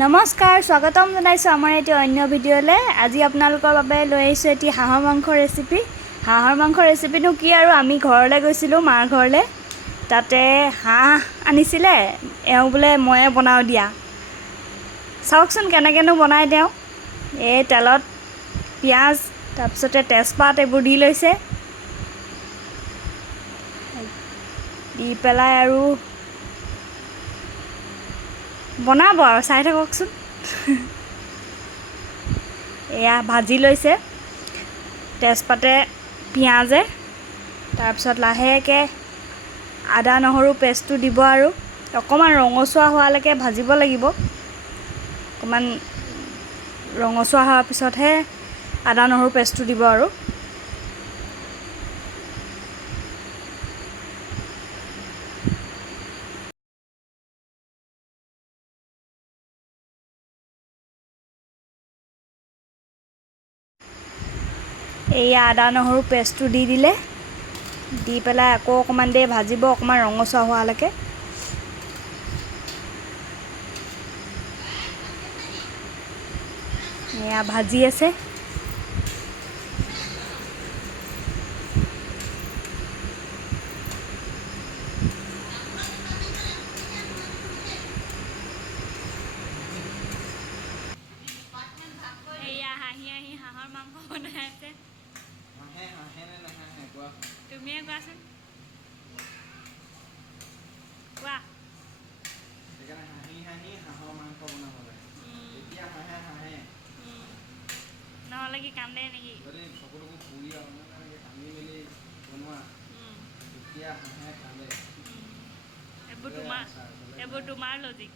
নমস্কাৰ স্বাগতম জনাইছোঁ আমাৰ এটি অন্য ভিডিঅ'লৈ। আজি আপোনালোকৰ বাবে লৈ আহিছোঁ এটি হাঁহৰ মাংস ৰেচিপি। হাঁহৰ মাংস ৰেচিপিনো কি আৰু, আমি ঘৰলৈ গৈছিলোঁ, মাৰ ঘৰলৈ। তাতে হাঁহ আনিছিলে, এওঁ বোলে ময়ে বনাওঁ দিয়া। চাওকচোন কেনেকৈনো বনাই তেওঁ। এই তেলত পিঁয়াজ, তাৰপিছতে তেজপাত এইবোৰ দি লৈছে, দি পেলাই আৰু বনাব আৰু চাই থাককচোন। এয়া ভাজি লৈছে তেজপাতে পিঁয়াজে, তাৰপিছত লাহেকৈ আদা নহৰু পেষ্টটো দিব আৰু অকণমান ৰঙচুৱা হোৱালৈকে ভাজিব লাগিব। অকণমান ৰঙচুৱা হোৱাৰ পিছতহে আদা নহৰু পেষ্টটো দিব আৰু। এয়া আদা নহৰু পেষ্টটো দি দিলে, দি পেলাই আকৌ অকণমান দেৰি ভাজিব, অকণমান ৰঙচুৱা হোৱালৈকে। এয়া ভাজি আছে। এয়া হাঁহি হাঁহি হাঁহৰ মাংস বনাই আছে। তুমিয়ে কোৱাচোন, কোৱা। নহ'লে কি কান্দে নেকি? এইবোৰ তোমাৰ লজিক।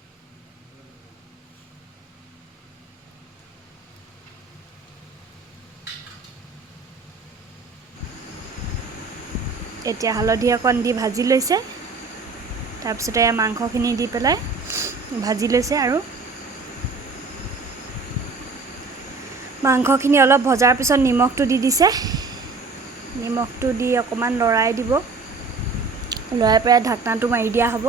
এতিয়া হালধি অকণ দি ভাজি লৈছে, তাৰপিছতে মাংসখিনি দি পেলাই ভাজি লৈছে আৰু মাংসখিনি অলপ ভজাৰ পিছত নিমখটো দি দিছে। নিমখটো দি অকণমান লৰাই দিব, লৰাই পেলাই ঢাকনাটো মাৰি দিয়া হ'ব।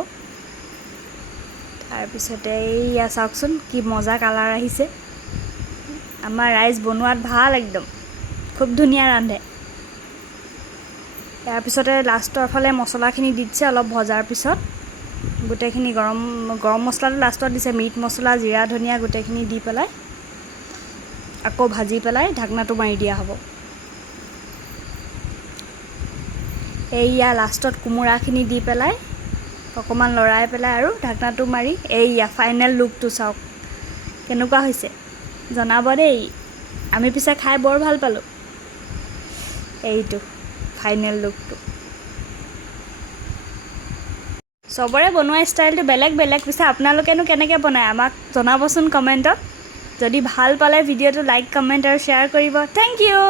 তাৰপিছতে এইয়া চাওকচোন কি মজা কালাৰ আহিছে। আমাৰ ৰাইজ বনোৱাত ভাল, একদম খুব ধুনীয়া ৰান্ধে। তাৰপিছতে লাষ্টৰ ফালে মছলাখিনি দি দিছে অলপ ভজাৰ পিছত। গোটেইখিনি গৰম মছলাটো লাষ্টত দিছে, মিট মছলা, জিৰা, ধনিয়া গোটেইখিনি দি পেলাই আকৌ ভাজি পেলাই ঢাকনাটো মাৰি দিয়া হ'ব। এইয়া লাষ্টত কোমোৰাখিনি দি পেলাই অকণমান লৰাই পেলাই আৰু ঢাকনাটো মাৰি, এইয়া ফাইনেল লুকটো চাওক কেনেকুৱা হৈছে, জনাব দেই। আমি পিছে খাই বৰ ভাল পালোঁ। এইটো ফাইনেল লুকটো। চবৰে বনোৱা ষ্টাইলটো বেলেগ বেলেগ, পিছে আপোনালোকেনো কেনেকৈ বনায় আমাক জনাবচোন কমেণ্টত। যদি ভাল পালে ভিডিঅ'টো লাইক, কমেণ্ট আৰু শ্বেয়াৰ কৰিব। Thank U.